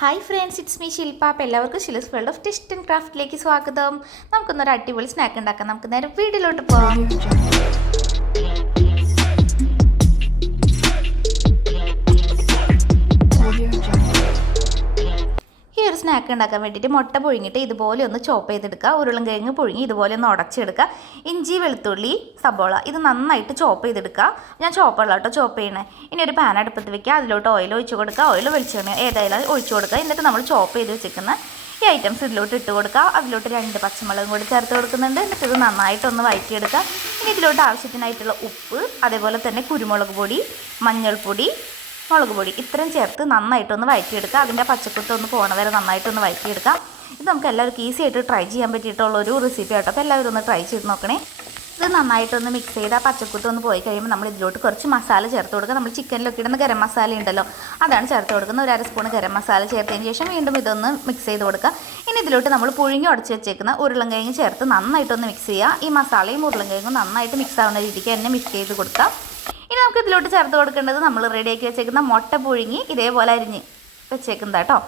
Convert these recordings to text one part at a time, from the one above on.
Hi friends it's me Shilpa അപ്പം എല്ലാവർക്കും ശിലസ് world of taste and ക്രാഫ്റ്റിലേക്ക് സ്വാഗതം. നമുക്കൊന്നൊരു അടിപൊളി സ്നാക്ക് ഉണ്ടാക്കാം. നമുക്ക് നേരെ വീട്ടിലോട്ട് പോകാം സ്നാക്ക് ഉണ്ടാക്കാൻ വേണ്ടിയിട്ട് മുട്ട പുഴുങ്ങിയിട്ട് ഇതുപോലെ ഒന്ന് ചോപ്പ് ചെയ്തെടുക്കുക. ഉരുളം കിഴങ്ങ് പുഴുങ്ങി ഇതുപോലെ ഒന്ന് ഉടച്ചെടുക്കുക. ഇഞ്ചി വെളുത്തുള്ളി സബോള ഇത് നന്നായിട്ട് ചോപ്പ് ചെയ്തെടുക്കുക. ഞാൻ ചോപ്പുള്ള കേട്ടോ ചോപ്പ് ചെയ്യണേ. ഇനി ഒരു പാൻ അടുപ്പത്ത് വെക്കുക. അതിലോട്ട് ഓയിൽ ഒഴിച്ചു കൊടുക്കുക. ഓയിൽ വെളിച്ചെണ്ണ ഏതായാലും ഒഴിച്ചു കൊടുക്കുക. എന്നിട്ട് നമ്മൾ ചോപ്പ് ചെയ്ത് വെച്ചിരിക്കുന്ന ഈ ഐറ്റംസ് ഇതിലോട്ട് ഇട്ട് കൊടുക്കുക. അതിലോട്ട് രണ്ട് പച്ചമുളകും കൂടി ചേർത്ത് കൊടുക്കുന്നുണ്ട്. എന്നിട്ട് ഇത് നന്നായിട്ടൊന്ന് വഴറ്റിയെടുക്കുക. ഇനി ഇതിലോട്ട് ആവശ്യത്തിനായിട്ടുള്ള ഉപ്പ് അതേപോലെ തന്നെ കുരുമുളക് പൊടി മഞ്ഞൾപ്പൊടി മുളക് പൊടി ഇത്രയും ചേർത്ത് നന്നായിട്ടൊന്ന് വഴറ്റിയെടുക്കുക. അതിന്റെ പച്ചക്കുത്ത് ഒന്ന് പോണ വരെ നന്നായിട്ടൊന്ന് വഴറ്റിയെടുക്കാം. ഇത് നമുക്ക് എല്ലാവർക്കും ഈസി ആയിട്ട് ട്രൈ ചെയ്യാൻ പറ്റിയിട്ടുള്ള ഒരു റെസിപ്പി ആട്ടോ. അപ്പോൾ എല്ലാവരും ഒന്ന് ട്രൈ ചെയ്ത് നോക്കണേ. ഇത് നന്നായിട്ടൊന്ന് മിക്സ് ചെയ്ത് ആ പച്ചക്കുത്ത് ഒന്ന് പോയി കഴിയുമ്പോൾ നമ്മൾ ഇതിലോട്ട് കുറച്ച് മസാല ചേർത്ത് കൊടുക്കുക. നമ്മൾ ചിക്കനിലൊക്കെ ഇടുന്ന ഗരം മസാല ഉണ്ടല്ലോ അതാണ് ചേർത്ത് കൊടുക്കുന്നത്. ഒരു അര സ്പൂൺ ഗരം മസാല ചേർത്തതിന് ശേഷം വീണ്ടും ഇതൊന്ന് മിക്സ് ചെയ്ത് കൊടുക്കുക. ഇനി ഇതിലോട്ട് നമ്മൾ പുഴുങ്ങി ഉടച്ച് വെച്ചേക്കുന്ന ഉരുളൻകിഴങ്ങ് ചേർത്ത് നന്നായിട്ടൊന്ന് മിക്സ് ചെയ്യുക. ഈ മസാലയും ഉരുളൻകിഴങ്ങും നന്നായിട്ട് മിക്സ് ആവുന്ന രീതിക്ക് തന്നെ മിക്സ് ചെയ്ത് കൊടുക്കുക നമുക്ക് ഇതിലോട്ട് ചേർത്ത് കൊടുക്കേണ്ടത് നമ്മൾ റെഡിയാക്കി വെച്ചേക്കുന്ന മുട്ട പുഴുങ്ങി ഇതേപോലെ അരിഞ്ഞ് വെച്ചേക്കുന്നത് കേട്ടോ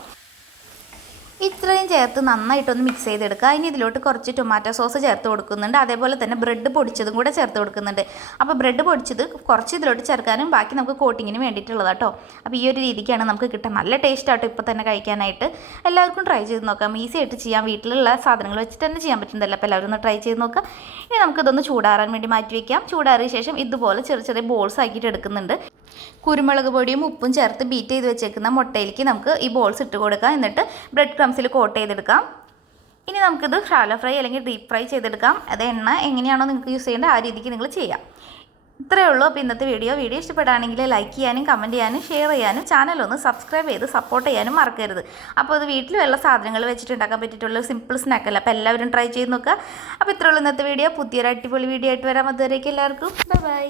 ഇത്രയും ചേർത്ത് നന്നായിട്ടൊന്ന് മിക്സ് ചെയ്തെടുക്കുക. ഇനി ഇതിലോട്ട് കുറച്ച് ടൊമാറ്റോ സോസ് ചേർത്ത് കൊടുക്കുന്നുണ്ട്. അതേപോലെ തന്നെ ബ്രെഡ് പൊടിച്ചതും കൂടെ ചേർത്ത് കൊടുക്കുന്നുണ്ട്. അപ്പോൾ ബ്രെഡ് പൊടിച്ചത് കുറച്ച് ഇതിലോട്ട് ചേർക്കാനും ബാക്കി നമുക്ക് കോട്ടിങ്ങിന് വേണ്ടിയിട്ടുള്ളത് കേട്ടോ. അപ്പോൾ ഈ ഒരു രീതിക്കാണ് നമുക്ക് കിട്ടുക. നല്ല ടേസ്റ്റ് ആട്ടോ ഇപ്പോൾ തന്നെ കഴിക്കാനായിട്ട്. എല്ലാവർക്കും ട്രൈ ചെയ്ത് നോക്കാം. ഈസി ആയിട്ട് ചെയ്യാം. വീട്ടിലുള്ള സാധനങ്ങൾ വെച്ചിട്ട് തന്നെ ചെയ്യാൻ പറ്റുന്നതല്ല. അപ്പോൾ എല്ലാവരും ഒന്ന് ട്രൈ ചെയ്ത് നോക്കാം ഇനി നമുക്കിതൊന്ന് ചൂടാറാൻ വേണ്ടി മാറ്റി വയ്ക്കാം. ചൂടാറിയ ശേഷം ഇതുപോലെ ചെറിയ ചെറിയ ബോൾസ് ആക്കിയിട്ട് എടുക്കുന്നുണ്ട്. കുരുമുളക് പൊടിയും ഉപ്പും ചേർത്ത് ബീറ്റ് ചെയ്ത് വെച്ചേക്കുന്ന മുട്ടയിലേക്ക് നമുക്ക് ഈ ബോൾസ് ഇട്ട് കൊടുക്കാം. എന്നിട്ട് ബ്രെഡ് ക്രംസിൽ കോട്ട് ചെയ്തെടുക്കാം. ഇനി നമുക്കിത് ഷാലോ ഫ്രൈ അല്ലെങ്കിൽ ഡീപ്പ് ഫ്രൈ ചെയ്തെടുക്കാം. അത് എണ്ണ എങ്ങനെയാണോ നിങ്ങൾക്ക് യൂസ് ചെയ്യേണ്ടത് ആ രീതിക്ക് നിങ്ങൾ ചെയ്യാം. ഇത്രയേ ഉള്ളൂ. അപ്പോൾ ഇന്നത്തെ വീഡിയോ വീഡിയോ ഇഷ്ടപ്പെടുകയാണെങ്കിൽ ലൈക്ക് ചെയ്യാനും കമന്റ് ചെയ്യാനും ഷെയർ ചെയ്യാനും ചാനൽ ഒന്ന് സബ്സ്ക്രൈബ് ചെയ്ത് സപ്പോർട്ട് ചെയ്യാനും മറക്കരുത്. അപ്പോൾ അത് വീട്ടിൽ സാധനങ്ങൾ വെച്ചിട്ട് ഉണ്ടാക്കാൻ പറ്റിയിട്ടുള്ള സിമ്പിൾ സ്നാക്കല്ല അപ്പോൾ എല്ലാവരും ട്രൈ ചെയ്ത് നോക്കുക. അപ്പോൾ ഇത്രയുള്ള ഇന്നത്തെ വീഡിയോ പുതിയൊരു അടിപൊളി വീഡിയോ ആയിട്ട് വരാം. അതുവരേക്കും എല്ലാവർക്കും. Bye bye.